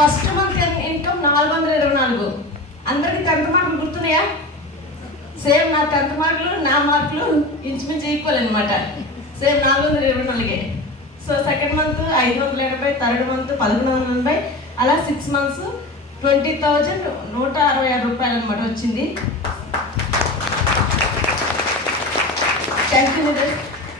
First month income 424. అందరికి 10th మార్కులు గుర్తున్నాయా? సేమ్ నా 10th మార్కులు నా మార్కులు ఇంచుమించు ఈక్వల్ అనమాట. Same 424. So second month 580, third month 1180, అలా 6 months 20,166 రూపాయలు అనమాట వచ్చింది. Thank you leaders.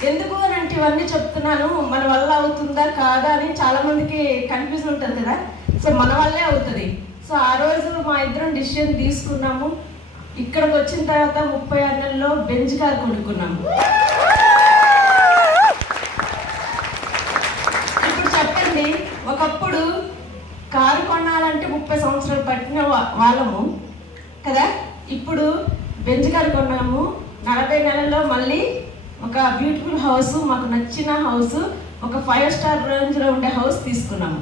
ఎందుకు అని అంటే ఇవన్నీ చెప్తున్నాను, మన వల్ల అవుతుందా కాదా అని చాలా మందికి కన్ఫ్యూజన్ ఉంటుంది కదా. సో మన వల్లే అవుతుంది. సో ఆ రోజు మా ఇద్దరం డిసిషన్ తీసుకున్నాము. ఇక్కడికి వచ్చిన తర్వాత 36 నెలల్లో బెంజ్ కార్ కొనుక్కున్నాము. ఇప్పుడు చెప్పండి, ఒకప్పుడు కారు కొనాలంటే 30 సంవత్సరాలు పట్టిన వాళ్ళము కదా. ఇప్పుడు బెంజ్ కార్ కొన్నాము. 40 నెలల్లో మళ్ళీ ఒక బ్యూటిఫుల్ హౌస్, మాకు నచ్చిన హౌస్, ఒక 5 star రేంజ్లో ఉండే హౌస్ తీసుకున్నాము.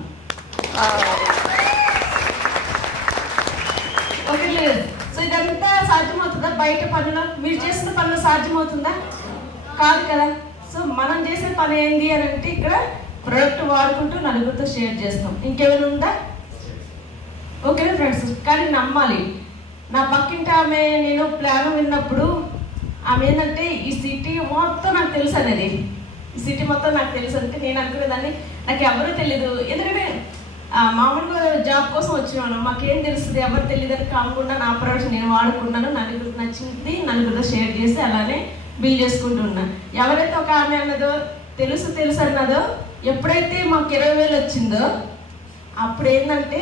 ఓకే లేదు. సో ఇదంతా సాధ్యమవుతుందా? బయట పనులు మీరు చేసిన పనులు సాధ్యమవుతుందా? కాదు కదా. సో మనం చేసే పని ఏంటి అని అంటే ఇక్కడ ప్రోడక్ట్ వాడుకుంటూ నలుగురితో షేర్ చేస్తాం. ఇంకేమైనా ఉందా? ఓకేనా ఫ్రెండ్స్? కానీ నమ్మాలి. నా పక్కింటి ఆమె నేను ప్లాన్ విన్నప్పుడు ఆమె ఏంటంటే ఈ సిటీ మొత్తం నాకు తెలుసు అనేది, ఈ సిటీ మొత్తం నాకు తెలుసు అంటే నేను అనుకునేదాన్ని నాకు ఎవరూ తెలియదు. ఎందుకంటే మామూలుగా జాబ్ కోసం వచ్చినాను, మాకేం తెలుస్తుంది, ఎవరు తెలియదు అని కాకుండా నా ప్రోడక్ట్స్ నేను వాడుకున్నాను. నలుగురికి నచ్చింది నలుగురితో షేర్ చేసి అలానే బిల్ చేసుకుంటూ ఉన్నాను. ఎవరైతే ఒక ఆమె అన్నదో తెలుసు అన్నదో, ఎప్పుడైతే మాకు 20,000 వచ్చిందో అప్పుడు ఏంటంటే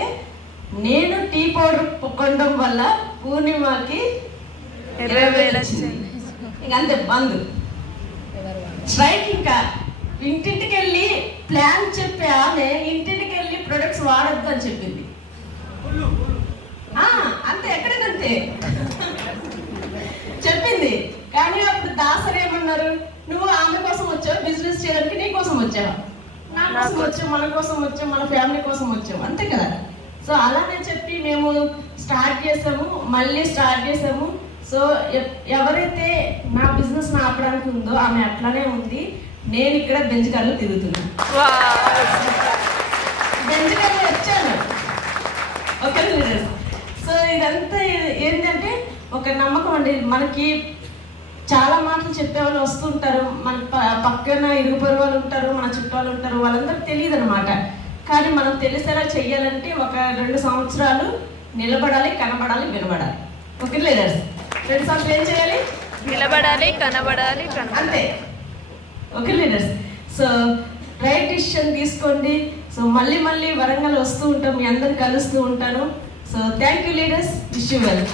నేను టీ పౌడర్ కొనడం వల్ల పూర్ణిమకి 20,000 వచ్చింది. ఇంక అంతే బంద్ స్ట్రైక్. ఇంకా ఇంటింటికి వెళ్ళి ప్లాన్ చెప్పి ఆమె ఇంటింటికి వెళ్ళి ప్రొడక్ట్స్ వాడద్దు అని చెప్పింది. అంతే, ఎక్కడైతే చెప్పింది. కానీ అప్పుడు దాసరి ఏమన్నారు, నువ్వు ఆమె కోసం వచ్చావు, బిజినెస్ చేయడానికి నీ కోసం వచ్చావా? నా కోసం వచ్చావు, మన కోసం వచ్చావు, మన ఫ్యామిలీ కోసం వచ్చావు, అంతే కదా. సో అలానే చెప్పి మేము స్టార్ట్ చేసాము, మళ్ళీ స్టార్ట్ చేసాము. సో ఎవరైతే నా బిజినెస్ ఆపడానికి ఉందో ఆమె అట్లానే ఉంది. నేను ఇక్కడ బెంజ్ కార్లో తిరుగుతున్నాను, బెంజ్ కార్లో వచ్చాను. Okay leaders. సో ఇదంతా ఏంటంటే ఒక నమ్మకం అండి. మనకి చాలా మాటలు చెప్పేవాళ్ళు వస్తుంటారు, మన పక్కన ఇరుగు పొరుగు వాళ్ళు ఉంటారు, మన చుట్టాలు ఉంటారు, వాళ్ళందరూ తెలియదు అనమాట. కానీ మనం తెలిసేలా చెయ్యాలంటే ఒక 2 సంవత్సరాలు నిలబడాలి, కనబడాలి, వినబడాలి. Okay leaders? 2 సంవత్సరాలు ఏం చేయాలి? నిలబడాలి, కనబడాలి, అంతే. Okay leaders? So right decision తీసుకోండి. సో మళ్ళీ వరంగల్ వస్తూ ఉంటాం, మీ అందరు కలుస్తూ ఉంటాను. So thank you leaders. Wish you well.